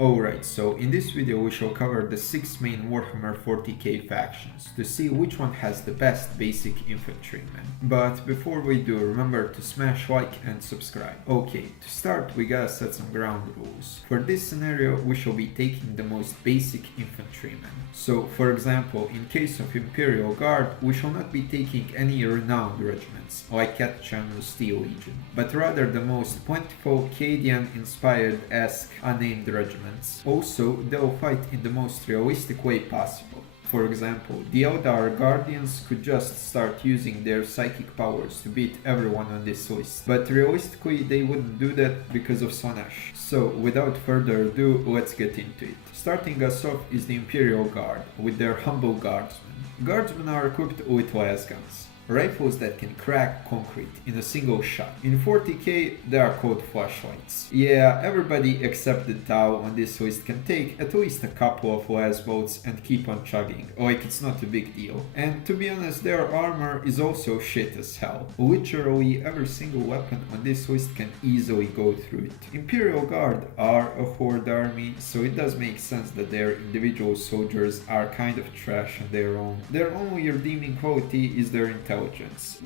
Alright, so in this video we shall cover the 6 main Warhammer 40k factions to see which one has the best basic infantrymen. But before we do, remember to smash like and subscribe. Okay, to start we gotta set some ground rules. For this scenario we shall be taking the most basic infantrymen. So for example, in case of Imperial Guard we shall not be taking any renowned regiments like Catachan or Steel Legion, but rather the most plentiful Cadian-inspired-esque unnamed regiments. Also, they'll fight in the most realistic way possible. For example, the Eldar Guardians could just start using their psychic powers to beat everyone on this list, but realistically they wouldn't do that because of Slaanesh. So without further ado, let's get into it. Starting us off is the Imperial Guard, with their humble guardsmen. Guardsmen are equipped with lasguns, rifles that can crack concrete in a single shot. In 40k, they are called flashlights. Yeah, everybody except the Tau on this list can take at least a couple of las bolts and keep on chugging, like it's not a big deal. And to be honest, their armor is also shit as hell. Literally every single weapon on this list can easily go through it. Imperial Guard are a horde army, so it does make sense that their individual soldiers are kind of trash on their own. Their only redeeming quality is their intelligence.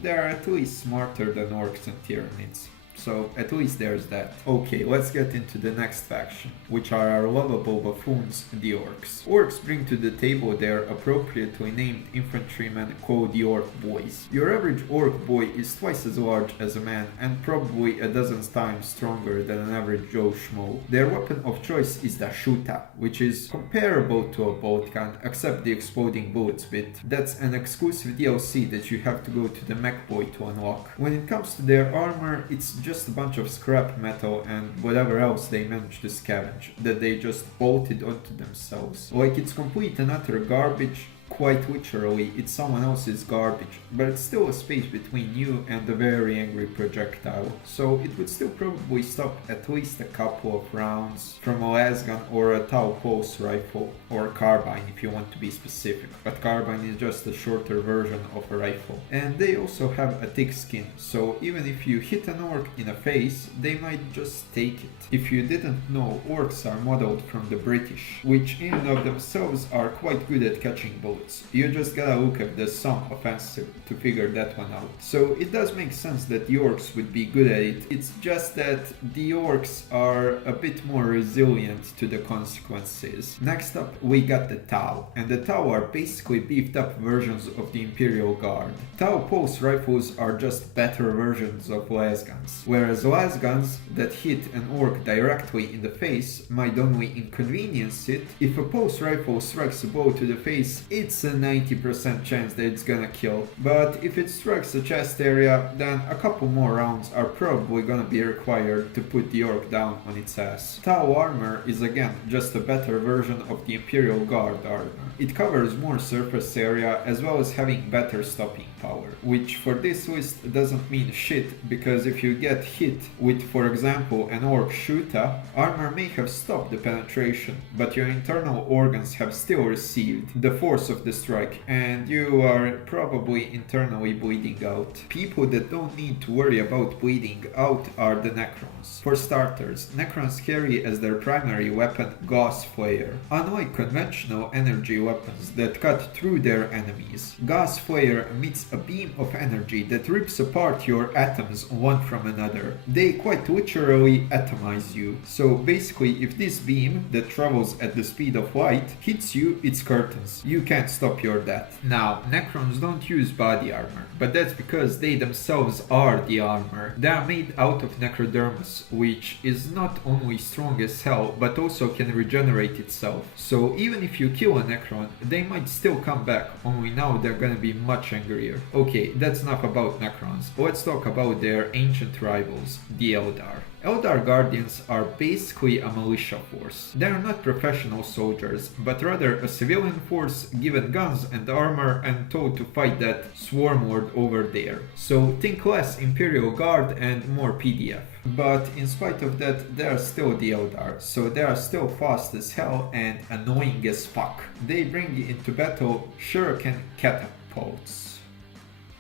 They are at least smarter than orks and tyranids. So at least there's that. Okay, let's get into the next faction, which are our lovable buffoons, the orks. Orks bring to the table their appropriately named infantrymen called the ork boys. Your average ork boy is twice as large as a man and probably a dozen times stronger than an average Joe Schmo. Their weapon of choice is the shuta, which is comparable to a bolt gun except the exploding bullets bit. That's an exclusive DLC that you have to go to the mech boy to unlock. When it comes to their armor, it's just a bunch of scrap metal and whatever else they managed to scavenge that they just bolted onto themselves. Like, it's complete and utter garbage. Quite literally, it's someone else's garbage, but it's still a space between you and the very angry projectile, so it would still probably stop at least a couple of rounds from a lasgun or a Tau pulse rifle, or a carbine if you want to be specific, but carbine is just a shorter version of a rifle. And they also have a thick skin, so even if you hit an orc in the face, they might just take it. If you didn't know, orcs are modeled from the British, which in and of themselves are quite good at catching bullets. You just gotta look at the Some offensive to figure that one out. So it does make sense that the orcs would be good at it. It's just that the orcs are a bit more resilient to the consequences. Next up we got the Tau, and the Tau are basically beefed up versions of the Imperial Guard. Tau pulse rifles are just better versions of lasguns, whereas lasguns that hit an orc directly in the face might only inconvenience it. If a pulse rifle strikes a blow to the face, it's a 90% chance that it's gonna kill, but if it strikes the chest area, then a couple more rounds are probably gonna be required to put the orc down on its ass. Tau armor is again just a better version of the Imperial Guard armor. It covers more surface area as well as having better stopping power, which for this list doesn't mean shit, because if you get hit with, for example, an orc shuta, armor may have stopped the penetration, but your internal organs have still received the force of the strike, and you are probably internally bleeding out. People that don't need to worry about bleeding out are the necrons. For starters, necrons carry as their primary weapon Gauss Flare. Unlike conventional energy weapons that cut through their enemies, Gauss Flare emits a beam of energy that rips apart your atoms one from another. They quite literally atomize you. So basically, if this beam that travels at the speed of light hits you, it's curtains. You can't stop your death. Now, necrons don't use body armor, but that's because they themselves are the armor. They are made out of necrodermis, which is not only strong as hell, but also can regenerate itself. So even if you kill a necron, they might still come back, only now they're gonna be much angrier. Okay, that's enough about necrons. Let's talk about their ancient rivals, the Eldar. Eldar Guardians are basically a militia force. They are not professional soldiers, but rather a civilian force given guns and armor and told to fight that swarm lord over there. So think less Imperial Guard and more PDF. But in spite of that, they are still the Eldar, so they are still fast as hell and annoying as fuck. They bring into battle shuriken catapults.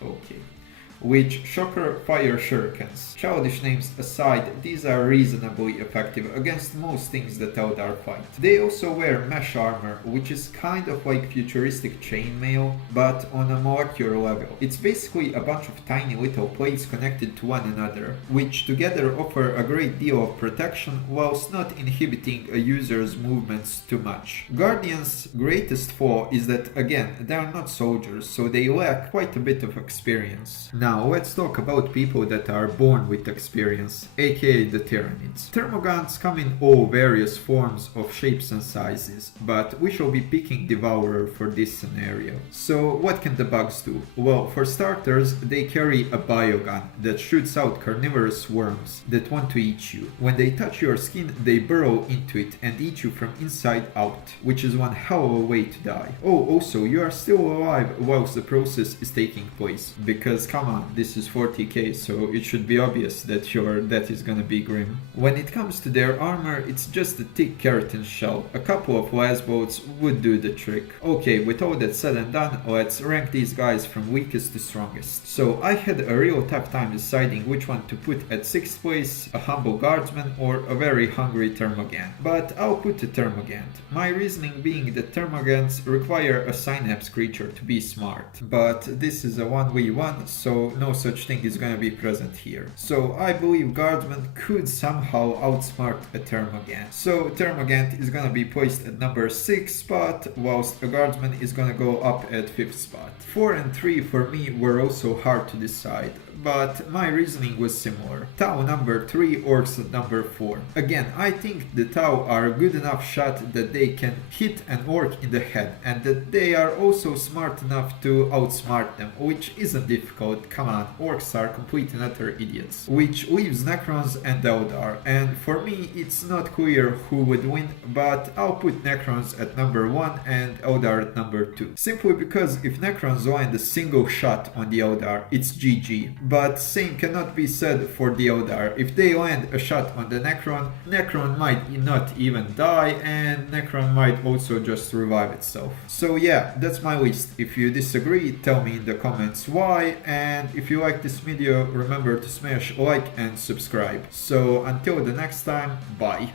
Okay. which shocker fire shurikens. Childish names aside, these are reasonably effective against most things that Eldar fight. They also wear mesh armor, which is kind of like futuristic chainmail, but on a molecular level. It's basically a bunch of tiny little plates connected to one another, which together offer a great deal of protection whilst not inhibiting a user's movements too much. Guardians' greatest flaw is that, again, they are not soldiers, so they lack quite a bit of experience. Now let's talk about people that are born with experience, aka the tyranids. Thermogants come in all various forms of shapes and sizes, but we shall be picking Devourer for this scenario. So what can the bugs do? Well, for starters, they carry a biogun that shoots out carnivorous worms that want to eat you. When they touch your skin, they burrow into it and eat you from inside out, which is one hell of a way to die. Oh, also, you are still alive whilst the process is taking place, because come on, this is 40k, so it should be obvious that your death is gonna be grim. When it comes to their armor, it's just a thick keratin shell. A couple of las bolts would do the trick. Okay, with all that said and done, let's rank these guys from weakest to strongest. So I had a real tough time deciding which one to put at 6th place, a humble guardsman or a very hungry termagant. But I'll put a termagant. My reasoning being that termagants require a synapse creature to be smart. But this is a 1v1, so no such thing is gonna be present here. So I believe guardsman could somehow outsmart a termagant. So termagant is gonna be placed at number 6 spot, whilst a guardsman is gonna go up at 5th spot. 4 and 3 for me were also hard to decide, but my reasoning was similar. Tau number 3, orks at number 4. Again, I think the Tau are a good enough shot that they can hit an orc in the head, and that they are also smart enough to outsmart them, which isn't difficult. Come on, orcs are complete and utter idiots. Which leaves necrons and eldar, and for me it's not clear who would win, but I'll put necrons at number 1 and eldar at number 2. Simply because if necrons land a single shot on the eldar, it's GG. But same cannot be said for the eldar. If they land a shot on the necron might not even die, and necron might also just revive itself. So yeah, that's my list. If you disagree, tell me in the comments why, and if you like this video, remember to smash like and subscribe. So until the next time, bye.